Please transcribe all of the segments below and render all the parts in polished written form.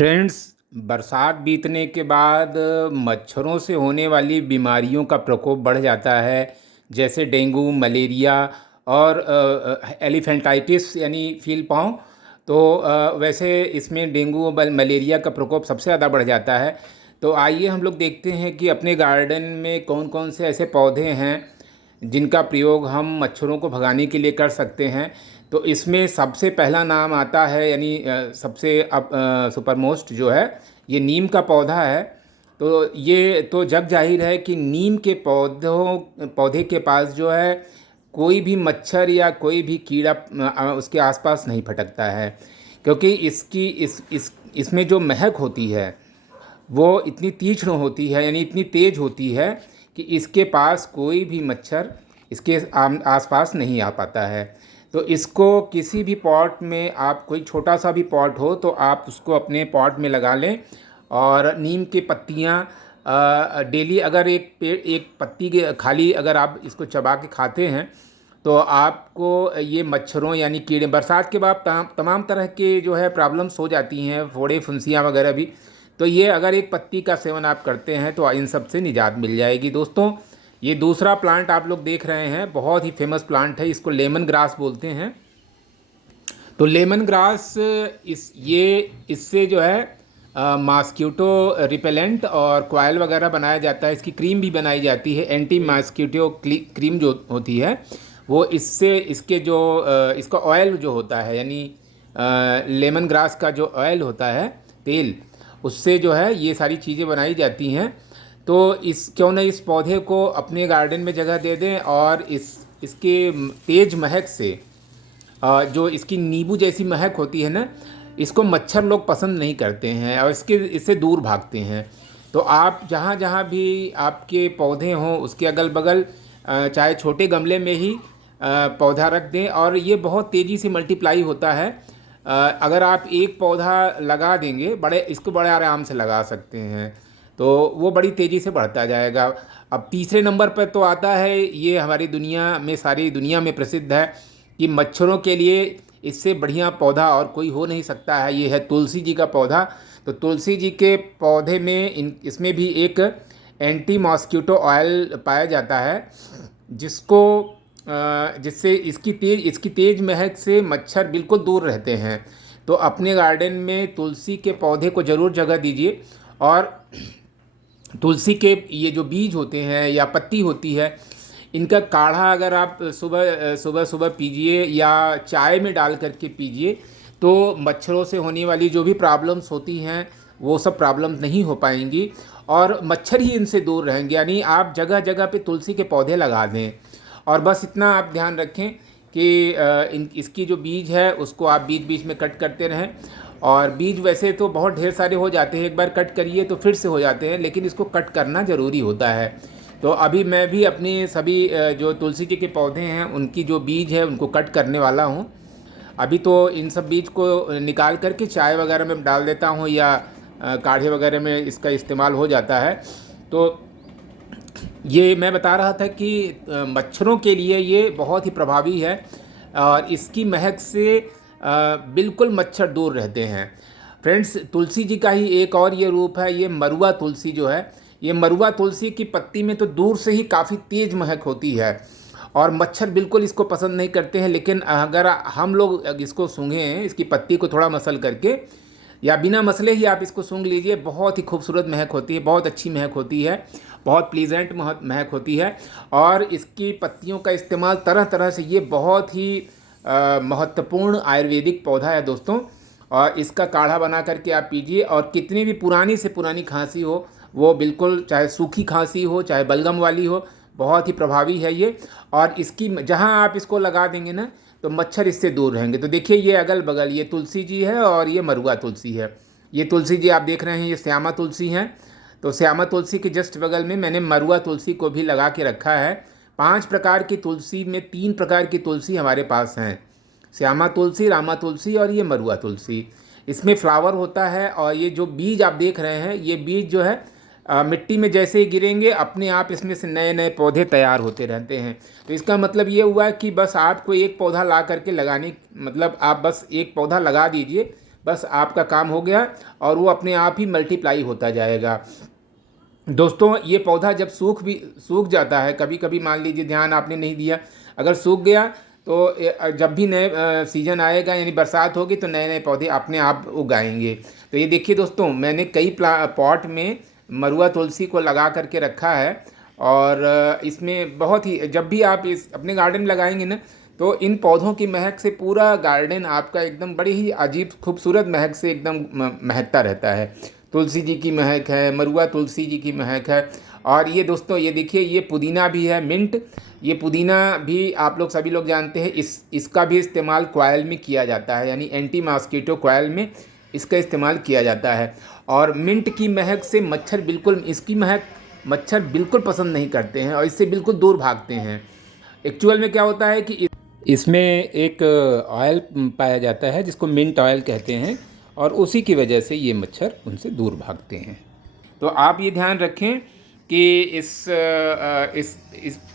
Friends, बरसात बीतने के बाद मच्छरों से होने वाली बीमारियों का प्रकोप बढ़ जाता है। जैसे डेंगू, मलेरिया और एलिफेंटाइटिस यानी फील पाँव। तो वैसे इसमें डेंगू और मलेरिया का प्रकोप सबसे ज़्यादा बढ़ जाता है। तो आइए हम लोग देखते हैं कि अपने गार्डन में कौन कौन से ऐसे पौधे हैं जिनका प्रयोग हम मच्छरों को भगाने के लिए कर सकते हैं। तो इसमें सबसे पहला नाम आता है, यानी सबसे सुपर मोस्ट जो है, ये नीम का पौधा है। तो ये तो जग जाहिर है कि नीम के पौधे के पास जो है कोई भी मच्छर या कोई भी कीड़ा उसके आसपास नहीं फटकता है, क्योंकि इसकी इसमें जो महक होती है वो इतनी तीक्ष्ण होती है, यानी इतनी तेज़ होती है कि इसके पास कोई भी मच्छर इसके आसपास नहीं आ पाता है। तो इसको किसी भी पॉट में, आप कोई छोटा सा भी पॉट हो तो आप उसको अपने पॉट में लगा लें। और नीम की पत्तियाँ डेली, अगर एक पत्ती के खाली अगर आप इसको चबा के खाते हैं तो आपको ये मच्छरों यानी कीड़े, बरसात के बाद तमाम तरह के जो है प्रॉब्लम्स हो जाती हैं, फोड़े फुंसियाँ वगैरह भी। तो ये अगर एक पत्ती का सेवन आप करते हैं तो इन सब से निजात मिल जाएगी। दोस्तों, ये दूसरा प्लांट आप लोग देख रहे हैं, बहुत ही फेमस प्लांट है, इसको लेमन ग्रास बोलते हैं। तो लेमन ग्रास इससे जो है मॉस्किटो रिपेलेंट और कॉयल वगैरह बनाया जाता है। इसकी क्रीम भी बनाई जाती है, एंटी मॉस्किटो क्रीम जो होती है वो इससे, इसके जो इसका ऑयल जो होता है, यानी लेमन ग्रास का जो ऑयल होता है, तेल, उससे जो है ये सारी चीज़ें बनाई जाती हैं। तो क्यों ना इस पौधे को अपने गार्डन में जगह दे दें, और इसके तेज महक से जो इसकी नींबू जैसी महक होती है ना, इसको मच्छर लोग पसंद नहीं करते हैं और इससे दूर भागते हैं। तो आप जहाँ जहाँ भी आपके पौधे हों उसके अगल बगल चाहे छोटे गमले में ही पौधा रख दें, और ये बहुत तेज़ी से मल्टीप्लाई होता है। अगर आप एक पौधा लगा देंगे, इसको बड़े आराम से लगा सकते हैं, तो वो बड़ी तेज़ी से बढ़ता जाएगा। अब तीसरे नंबर पर तो आता है, ये हमारी दुनिया में, सारी दुनिया में प्रसिद्ध है कि मच्छरों के लिए इससे बढ़िया पौधा और कोई हो नहीं सकता है, ये है तुलसी जी का पौधा। तो तुलसी जी के पौधे में इसमें भी एक एंटी मॉस्किटो ऑयल पाया जाता है, जिससे इसकी तेज महक से मच्छर बिल्कुल दूर रहते हैं। तो अपने गार्डन में तुलसी के पौधे को ज़रूर जगह दीजिए। और तुलसी के ये जो बीज होते हैं या पत्ती होती है, इनका काढ़ा अगर आप सुबह सुबह सुबह पीजिए या चाय में डाल करके पीजिए, तो मच्छरों से होने वाली जो भी प्रॉब्लम्स होती हैं वो सब प्रॉब्लम्स नहीं हो पाएंगी, और मच्छर ही इनसे दूर रहेंगे। यानी आप जगह जगह पे तुलसी के पौधे लगा दें, और बस इतना आप ध्यान रखें कि इसकी जो बीज है उसको आप बीच बीच में कट करते रहें। और बीज वैसे तो बहुत ढेर सारे हो जाते हैं, एक बार कट करिए तो फिर से हो जाते हैं, लेकिन इसको कट करना ज़रूरी होता है। तो अभी मैं भी अपने सभी जो तुलसी के पौधे हैं उनकी जो बीज है उनको कट करने वाला हूँ। अभी तो इन सब बीज को निकाल करके चाय वगैरह में डाल देता हूँ, या काढ़े वगैरह में इसका इस्तेमाल हो जाता है। तो ये मैं बता रहा था कि मच्छरों के लिए ये बहुत ही प्रभावी है, और इसकी महक से बिल्कुल मच्छर दूर रहते हैं। फ्रेंड्स, तुलसी जी का ही एक और ये रूप है, ये मरुआ तुलसी जो है, ये मरुआ तुलसी की पत्ती में तो दूर से ही काफ़ी तेज़ महक होती है, और मच्छर बिल्कुल इसको पसंद नहीं करते हैं। लेकिन अगर हम लोग इसको सूंघें, इसकी पत्ती को थोड़ा मसल करके या बिना मसले ही आप इसको सूंघ लीजिए, बहुत ही खूबसूरत महक होती है, बहुत अच्छी महक होती है, बहुत प्लीजेंट महक होती है। और इसकी पत्तियों का इस्तेमाल तरह तरह से, ये बहुत ही महत्वपूर्ण आयुर्वेदिक पौधा है दोस्तों। और इसका काढ़ा बना करके आप पीजिए, और कितनी भी पुरानी से पुरानी खांसी हो, वो बिल्कुल, चाहे सूखी खांसी हो चाहे बलगम वाली हो, बहुत ही प्रभावी है ये। और इसकी जहाँ आप इसको लगा देंगे ना, तो मच्छर इससे दूर रहेंगे। तो देखिए, ये अगल बगल ये तुलसी जी है और ये मरुआ तुलसी है। ये तुलसी जी आप देख रहे हैं, ये श्यामा तुलसी हैं। तो श्यामा तुलसी के जस्ट बगल में मैंने मरुआ तुलसी को भी लगा के रखा है। 5 प्रकार की तुलसी में 3 प्रकार की तुलसी हमारे पास हैं, श्यामा तुलसी, रामा तुलसी और ये मरुआ तुलसी। इसमें फ्लावर होता है, और ये जो बीज आप देख रहे हैं, ये बीज जो है मिट्टी में जैसे ही गिरेंगे अपने आप इसमें से नए नए पौधे तैयार होते रहते हैं। तो इसका मतलब ये हुआ कि बस आपको एक पौधा ला करके लगाने, मतलब आप बस एक पौधा लगा दीजिए, बस आपका काम हो गया और वो अपने आप ही मल्टीप्लाई होता जाएगा। दोस्तों ये पौधा जब सूख जाता है, कभी कभी मान लीजिए ध्यान आपने नहीं दिया, अगर सूख गया तो जब भी नए सीजन आएगा यानी बरसात होगी तो नए नए पौधे अपने आप उगाएंगे। तो ये देखिए दोस्तों, मैंने कई पॉट में मरुआ तुलसी को लगा करके रखा है और इसमें बहुत ही, जब भी आप इस अपने गार्डन में लगाएंगे ना तो इन पौधों की महक से पूरा गार्डन आपका एकदम बड़ी ही अजीब खूबसूरत महक से एकदम महकता रहता है। तुलसी जी की महक है, मरुआ तुलसी जी की महक है। और ये दोस्तों ये देखिए, ये पुदीना भी है, मिंट। ये पुदीना भी आप लोग सभी लोग जानते हैं, इसका भी इस्तेमाल कॉयल में किया जाता है, यानी एंटी मॉस्किटो कॉयल में इसका इस्तेमाल किया जाता है। और मिंट की महक से मच्छर बिल्कुल, इसकी महक मच्छर बिल्कुल पसंद नहीं करते हैं और इससे बिल्कुल दूर भागते हैं। एक्चुअल में क्या होता है कि इसमें एक ऑयल पाया जाता है जिसको मिंट ऑयल कहते हैं और उसी की वजह से ये मच्छर उनसे दूर भागते हैं। तो आप ये ध्यान रखें कि इस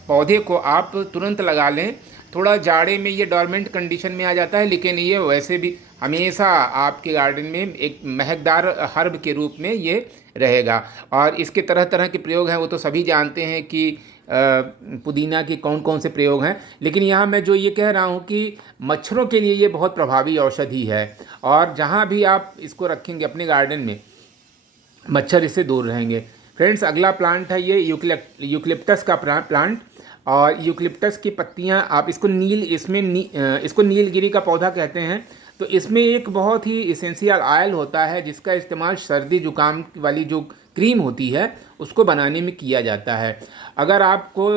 पौधे को आप तुरंत लगा लें। थोड़ा जाड़े में ये डॉर्मेंट कंडीशन में आ जाता है, लेकिन ये वैसे भी हमेशा आपके गार्डन में एक महकदार हर्ब के रूप में ये रहेगा। और इसके तरह तरह के प्रयोग हैं, वो तो सभी जानते हैं कि पुदीना के कौन कौन से प्रयोग हैं, लेकिन यहाँ मैं जो ये कह रहा हूँ कि मच्छरों के लिए ये बहुत प्रभावी औषधि है। और जहाँ भी आप इसको रखेंगे अपने गार्डन में, मच्छर इससे दूर रहेंगे। फ्रेंड्स, अगला प्लांट है ये यूकलिप्टस का प्लांट। और यूकलिप्टस की पत्तियाँ आप इसको इसको नीलगिरी का पौधा कहते हैं। तो इसमें एक बहुत ही इसेंशियल ऑयल होता है जिसका इस्तेमाल सर्दी जुकाम वाली जो क्रीम होती है उसको बनाने में किया जाता है। अगर आपको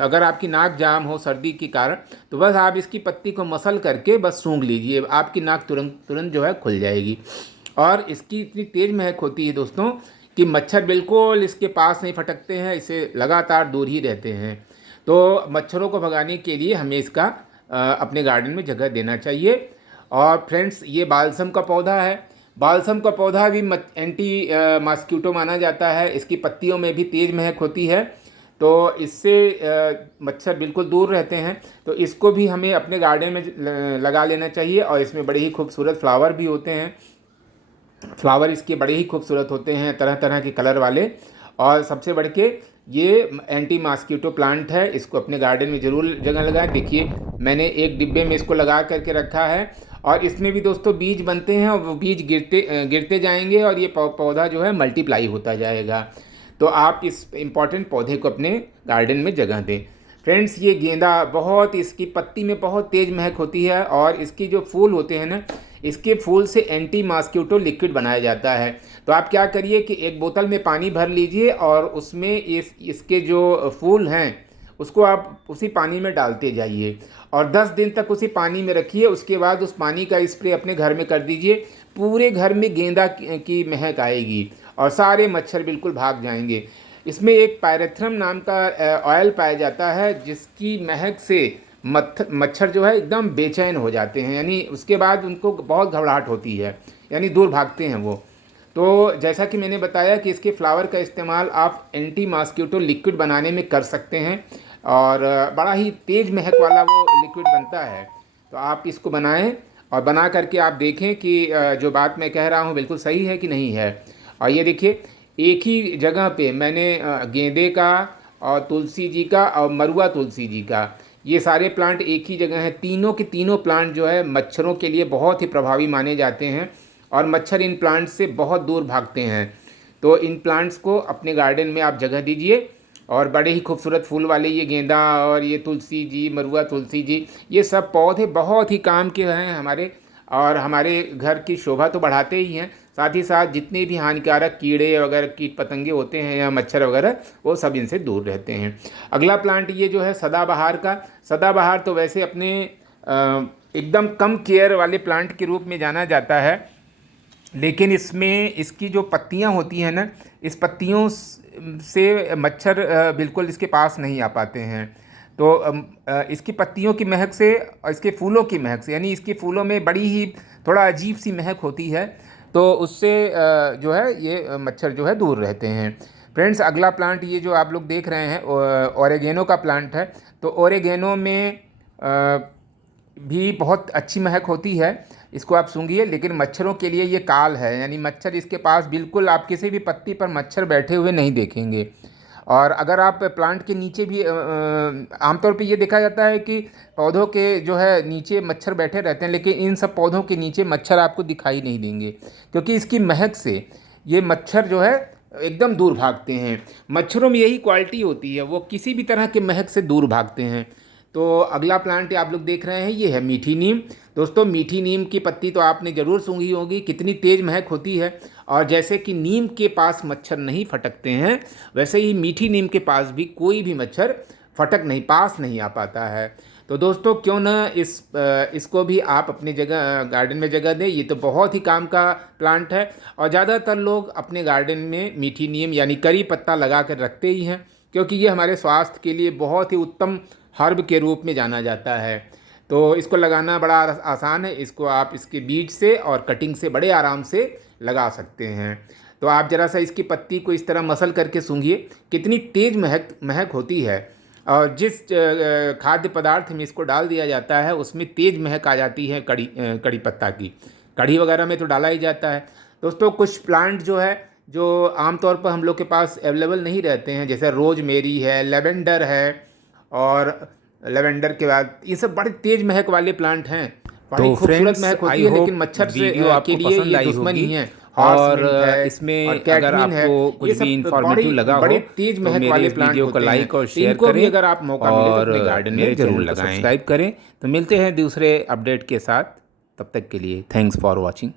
अगर आपकी नाक जाम हो सर्दी के कारण, तो बस आप इसकी पत्ती को मसल करके बस सूंघ लीजिए, आपकी नाक तुरंत तुरंत जो है खुल जाएगी। और इसकी इतनी तेज़ महक होती है दोस्तों कि मच्छर बिल्कुल इसके पास नहीं फटकते हैं, इसे लगातार दूर ही रहते हैं। तो मच्छरों को भगाने के लिए हमें इसका अपने गार्डन में जगह देना चाहिए। और फ्रेंड्स, ये बालसम का पौधा है। बालसम का पौधा भी एंटी मॉस्किटो माना जाता है। इसकी पत्तियों में भी तेज़ महक होती है, तो इससे मच्छर बिल्कुल दूर रहते हैं। तो इसको भी हमें अपने गार्डन में लगा लेना चाहिए। और इसमें बड़े ही खूबसूरत फ्लावर भी होते हैं। फ्लावर इसके बड़े ही खूबसूरत होते हैं, तरह तरह के कलर वाले। और सबसे बढ़ के ये एंटी मॉस्किटो प्लांट है, इसको अपने गार्डन में ज़रूर जगह लगाएं। देखिए मैंने एक डिब्बे में इसको लगा करके रखा है और इसमें भी दोस्तों बीज बनते हैं और वो बीज गिरते जाएंगे और ये पौधा जो है मल्टीप्लाई होता जाएगा। तो आप इस इम्पॉर्टेंट पौधे को अपने गार्डन में जगह दें। फ्रेंड्स, ये गेंदा बहुत, इसकी पत्ती में बहुत तेज़ महक होती है और इसकी जो फूल होते हैं ना, इसके फूल से एंटी मॉस्किटो लिक्विड बनाया जाता है। तो आप क्या करिए कि एक बोतल में पानी भर लीजिए और उसमें इसके जो फूल हैं उसको आप उसी पानी में डालते जाइए और 10 दिन तक उसी पानी में रखिए। उसके बाद उस पानी का स्प्रे अपने घर में कर दीजिए। पूरे घर में गेंदा की महक आएगी और सारे मच्छर बिल्कुल भाग जाएंगे। इसमें एक पायरेथ्रम नाम का ऑयल पाया जाता है जिसकी महक से मच्छर जो है एकदम बेचैन हो जाते हैं, यानी उसके बाद उनको बहुत घबराहट होती है, यानी दूर भागते हैं वो। तो जैसा कि मैंने बताया कि इसके फ्लावर का इस्तेमाल आप एंटी मॉस्किटो लिक्विड बनाने में कर सकते हैं और बड़ा ही तेज़ महक वाला वो लिक्विड बनता है। तो आप इसको बनाएं और बना करके आप देखें कि जो बात मैं कह रहा हूँ बिल्कुल सही है कि नहीं है। और ये देखिए, एक ही जगह पे मैंने गेंदे का और तुलसी जी का और मरुआ तुलसी जी का, ये सारे प्लांट एक ही जगह हैं। तीनों के तीनों प्लांट जो है मच्छरों के लिए बहुत ही प्रभावी माने जाते हैं और मच्छर इन प्लांट्स से बहुत दूर भागते हैं। तो इन प्लांट्स को अपने गार्डन में आप जगह दीजिए। और बड़े ही खूबसूरत फूल वाले ये गेंदा और ये तुलसी जी, मरुआ तुलसी जी, ये सब पौधे बहुत ही काम के हैं हमारे, और हमारे घर की शोभा तो बढ़ाते ही हैं, साथ ही साथ जितने भी हानिकारक कीड़े वगैरह कीट पतंगे होते हैं या मच्छर वगैरह, वो सब इनसे दूर रहते हैं। अगला प्लांट ये जो है सदाबहार का। सदाबहार तो वैसे अपने एकदम कम केयर वाले प्लांट के रूप में जाना जाता है, लेकिन इसमें इसकी जो पत्तियां होती हैं ना, इस पत्तियों से मच्छर बिल्कुल इसके पास नहीं आ पाते हैं। तो इसकी पत्तियों की महक से और इसके फूलों की महक से, यानी इसके फूलों में बड़ी ही थोड़ा अजीब सी महक होती है, तो उससे जो है ये मच्छर जो है दूर रहते हैं। फ्रेंड्स, अगला प्लांट ये जो आप लोग देख रहे हैं ओरेगेनो का प्लांट है। तो ओरेगेनो में भी बहुत अच्छी महक होती है, इसको आप सूंघिए। लेकिन मच्छरों के लिए ये काल है, यानी मच्छर इसके पास बिल्कुल आप किसी भी पत्ती पर मच्छर बैठे हुए नहीं देखेंगे। और अगर आप प्लांट के नीचे भी आमतौर पे ये देखा जाता है कि पौधों के जो है नीचे मच्छर बैठे रहते हैं, लेकिन इन सब पौधों के नीचे मच्छर आपको दिखाई नहीं देंगे, क्योंकि इसकी महक से ये मच्छर जो है एकदम दूर भागते हैं। मच्छरों में यही क्वालिटी होती है, वो किसी भी तरह के महक से दूर भागते हैं। तो अगला प्लांट आप लोग देख रहे हैं, ये है मीठी नीम। दोस्तों, मीठी नीम की पत्ती तो आपने ज़रूर सूंघी होगी, कितनी तेज़ महक होती है। और जैसे कि नीम के पास मच्छर नहीं फटकते हैं, वैसे ही मीठी नीम के पास भी कोई भी मच्छर फटक नहीं, पास नहीं आ पाता है। तो दोस्तों, क्यों ना इसको भी आप अपनी जगह गार्डन में जगह दें। ये तो बहुत ही काम का प्लांट है और ज़्यादातर लोग अपने गार्डन में मीठी नीम यानी करी पत्ता लगा कर रखते ही हैं, क्योंकि ये हमारे स्वास्थ्य के लिए बहुत ही उत्तम हर्ब के रूप में जाना जाता है। तो इसको लगाना बड़ा आसान है। इसको आप इसके बीज से और कटिंग से बड़े आराम से लगा सकते हैं। तो आप ज़रा सा इसकी पत्ती को इस तरह मसल करके सूंघिए, कितनी तेज़ महक होती है। और जिस खाद्य पदार्थ में इसको डाल दिया जाता है उसमें तेज़ महक आ जाती है कड़ी पत्ता की। कढ़ी वगैरह में तो डाला ही जाता है। दोस्तों, कुछ प्लांट जो है जो आमतौर पर हम लोग के पास अवेलेबल नहीं रहते हैं, जैसे रोजमेरी है, लेवेंडर है, और लेवेंडर के बाद ये सब बड़े तेज महक वाले प्लांट हैं। बड़ी खूबसूरत महक होती है, लेकिन मच्छर से के लिए ये दुश्मन ही है। और इसमें अगर आपको कुछ भी इंफॉर्मेटिव लगा हो बड़े तेज तो महक मेरे वाले वीडियो को लाइक और शेयर करें, करें। अगर आप मौका मिले तो अपने गार्डन में जरूर लगाएं। सब्सक्राइब करें। तो मिलते हैं दूसरे अपडेट के साथ, तब तक के लिए थैंक्स फॉर वॉचिंग।